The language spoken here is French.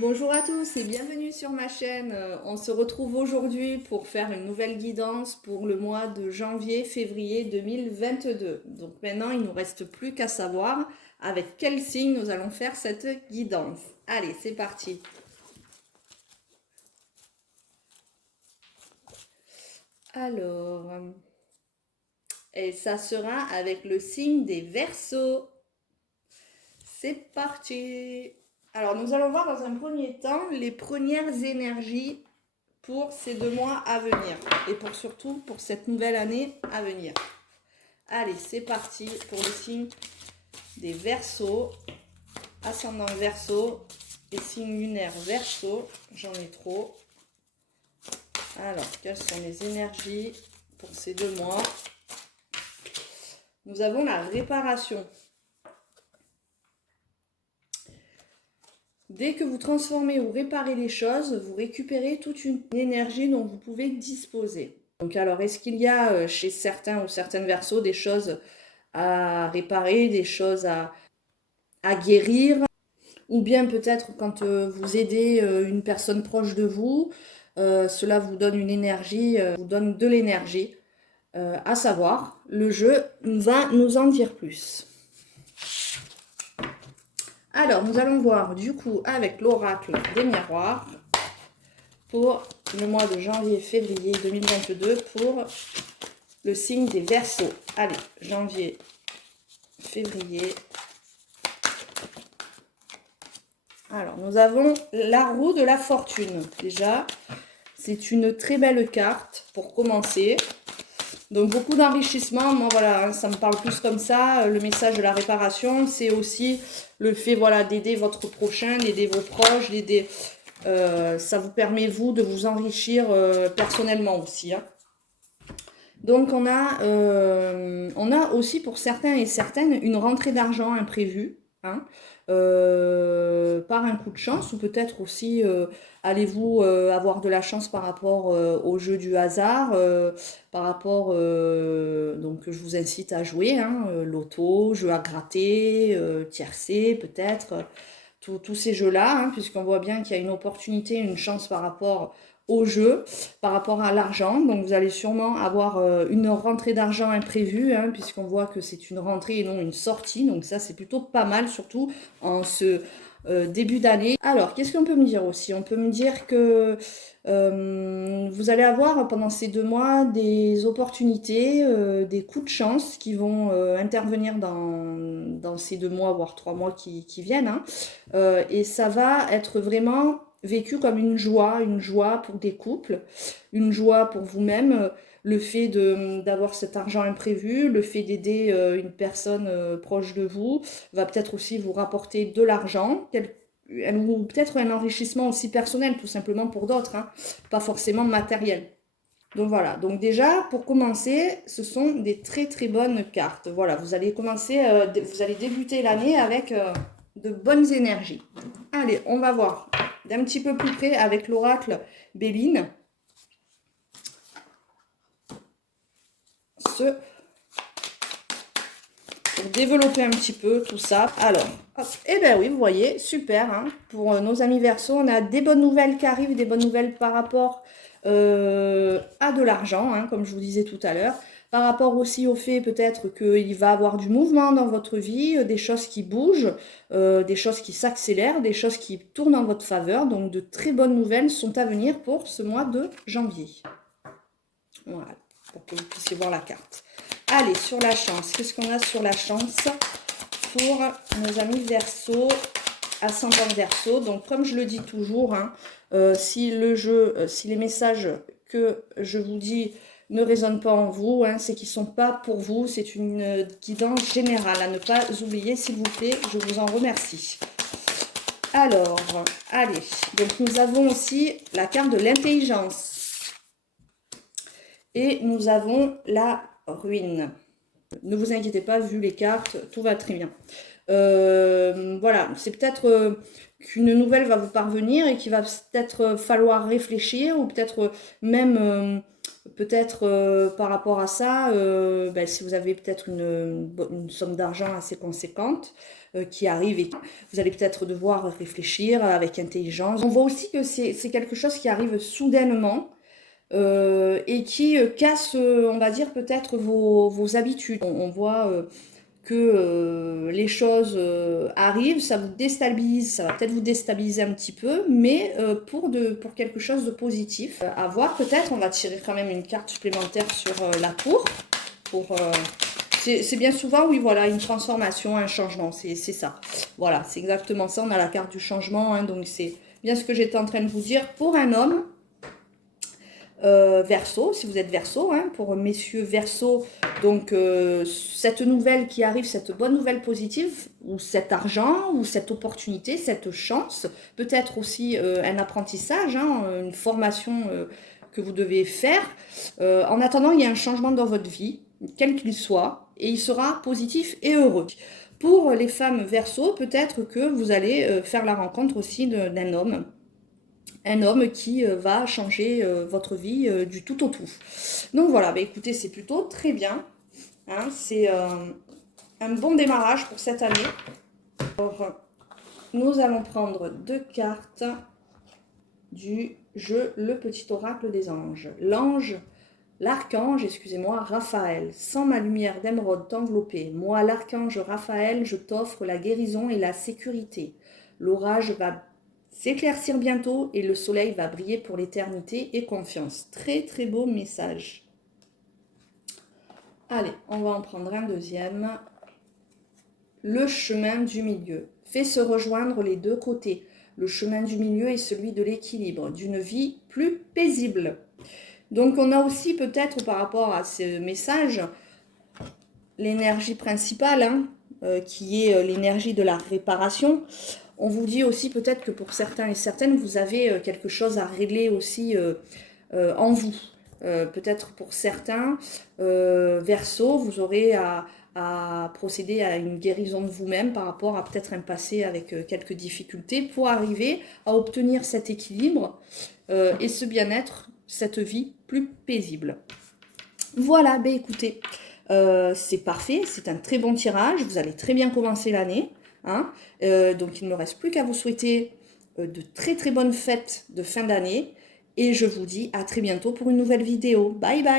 Bonjour à tous et bienvenue sur ma chaîne. On se retrouve aujourd'hui pour faire une nouvelle guidance pour le mois de janvier-février 2022. Donc maintenant, il ne nous reste plus qu'à savoir avec quel signe nous allons faire cette guidance. Allez, c'est parti. Alors, et ça sera avec le signe des Verseaux. C'est parti. Alors, nous allons voir dans un premier temps les premières énergies pour ces 2 mois à venir et pour surtout pour cette nouvelle année à venir. Allez, c'est parti pour le signe des Verseaux, ascendant Verseau et signe lunaire Verseau. J'en ai trop. Alors, quelles sont les énergies pour ces 2 mois? Nous avons la réparation. Dès que vous transformez ou réparez les choses, vous récupérez toute une énergie dont vous pouvez disposer. Donc alors, est-ce qu'il y a chez certains ou certaines Verseaux des choses à réparer, des choses à guérir, ou bien peut-être quand vous aidez une personne proche de vous, cela vous donne une énergie, vous donne de l'énergie. À savoir, le jeu va nous en dire plus. Alors, nous allons voir du coup avec l'oracle des miroirs pour le mois de janvier-février 2022 pour le signe des Verseaux. Allez, janvier, février. Alors, nous avons la roue de la fortune. Déjà, c'est une très belle carte pour commencer. Donc, beaucoup d'enrichissement. Moi, voilà, hein, ça me parle plus comme ça. Le message de la réparation, c'est aussi le fait, voilà, d'aider votre prochain, d'aider vos proches, d'aider... ça vous permet, vous, de vous enrichir personnellement aussi. Hein. Donc, on a aussi, pour certains et certaines, une rentrée d'argent imprévue. Hein, par un coup de chance, ou peut-être aussi allez-vous avoir de la chance par rapport au jeu du hasard, par rapport, donc je vous incite à jouer, hein, loto, jeu à gratter, tiercé peut-être, tous ces jeux-là, hein, puisqu'on voit bien qu'il y a une opportunité, une chance par rapport au jeu, par rapport à l'argent. Donc vous allez sûrement avoir une rentrée d'argent imprévue, hein, puisqu'on voit que c'est une rentrée et non une sortie. Donc ça, c'est plutôt pas mal, surtout en ce début d'année. Alors, qu'est-ce qu'on peut me dire aussi? On peut me dire que vous allez avoir pendant ces 2 mois des opportunités, des coups de chance qui vont intervenir dans ces 2 mois, voire 3 mois qui viennent. Hein. Et ça va être vraiment vécu comme une joie pour des couples, une joie pour vous-même, le fait d'avoir cet argent imprévu, le fait d'aider une personne proche de vous, va peut-être aussi vous rapporter de l'argent, ou peut-être un enrichissement aussi personnel, tout simplement pour d'autres, hein, pas forcément matériel. Donc voilà, donc déjà pour commencer, ce sont des très très bonnes cartes. Voilà, vous allez commencer, vous allez débuter l'année avec de bonnes énergies. Allez, on va voir d'un petit peu plus près avec l'oracle Béline. Pour développer un petit peu tout ça. Alors, hop, et bien oui, vous voyez, super. Hein, pour nos amis Verseau, on a des bonnes nouvelles qui arrivent, des bonnes nouvelles par rapport à de l'argent, hein, comme je vous disais tout à l'heure. Par rapport aussi au fait peut-être qu'il va y avoir du mouvement dans votre vie, des choses qui bougent, des choses qui s'accélèrent, des choses qui tournent en votre faveur. Donc de très bonnes nouvelles sont à venir pour ce mois de janvier. Voilà, pour que vous puissiez voir la carte. Allez, sur la chance, qu'est-ce qu'on a sur la chance pour nos amis Verseau, ascendant Verseau? Donc, comme je le dis toujours, hein, si les messages que je vous dis ne résonnent pas en vous, hein, c'est qu'ils ne sont pas pour vous. C'est une guidance générale à ne pas oublier, s'il vous plaît. Je vous en remercie. Alors, allez. Donc, nous avons aussi la carte de l'intelligence. Et nous avons la ruine. Ne vous inquiétez pas, vu les cartes, tout va très bien. Voilà, c'est peut-être qu'une nouvelle va vous parvenir et qu'il va peut-être falloir réfléchir ou peut-être même peut-être par rapport à ça, ben, si vous avez peut-être une somme d'argent assez conséquente qui arrive, et vous allez peut-être devoir réfléchir avec intelligence. On voit aussi que c'est quelque chose qui arrive soudainement. Et qui casse, on va dire, peut-être vos habitudes. On voit que les choses arrivent, ça vous déstabilise, ça va peut-être vous déstabiliser un petit peu, mais pour quelque chose de positif. À voir, peut-être, on va tirer quand même une carte supplémentaire sur la cour. C'est bien souvent, oui, voilà, une transformation, un changement, c'est ça. Voilà, c'est exactement ça, on a la carte du changement, hein, donc c'est bien ce que j'étais en train de vous dire. Pour un homme, Verseau, si vous êtes Verseau, hein, pour messieurs Verseau, donc cette nouvelle qui arrive, cette bonne nouvelle positive, ou cet argent, ou cette opportunité, cette chance, peut-être aussi un apprentissage, hein, une formation que vous devez faire. En attendant, il y a un changement dans votre vie, quel qu'il soit, et il sera positif et heureux. Pour les femmes Verseau, peut-être que vous allez faire la rencontre aussi d'un homme. Un homme qui va changer votre vie du tout au tout. Donc voilà, bah écoutez, c'est plutôt très bien. Hein, c'est un bon démarrage pour cette année. Alors, nous allons prendre 2 cartes du jeu Le Petit Oracle des Anges. L'archange, excusez-moi, Raphaël. Sans ma lumière d'émeraude t'envelopper, moi l'archange Raphaël, je t'offre la guérison et la sécurité. L'orage va s'éclaircir bientôt et le soleil va briller pour l'éternité et confiance. Très très beau message. Allez, on va en prendre un deuxième. Le chemin du milieu. Fait se rejoindre les deux côtés. Le chemin du milieu est celui de l'équilibre, d'une vie plus paisible. Donc on a aussi peut-être par rapport à ce message, l'énergie principale, hein, qui est l'énergie de la réparation. On vous dit aussi peut-être que pour certains et certaines, vous avez quelque chose à régler aussi en vous. Peut-être pour certains, Verseau, vous aurez à procéder à une guérison de vous-même par rapport à peut-être un passé avec quelques difficultés pour arriver à obtenir cet équilibre et ce bien-être, cette vie plus paisible. Voilà, ben écoutez, c'est parfait, c'est un très bon tirage, vous allez très bien commencer l'année. Hein, donc il ne me reste plus qu'à vous souhaiter de très très bonnes fêtes de fin d'année et je vous dis à très bientôt pour une nouvelle vidéo. Bye bye!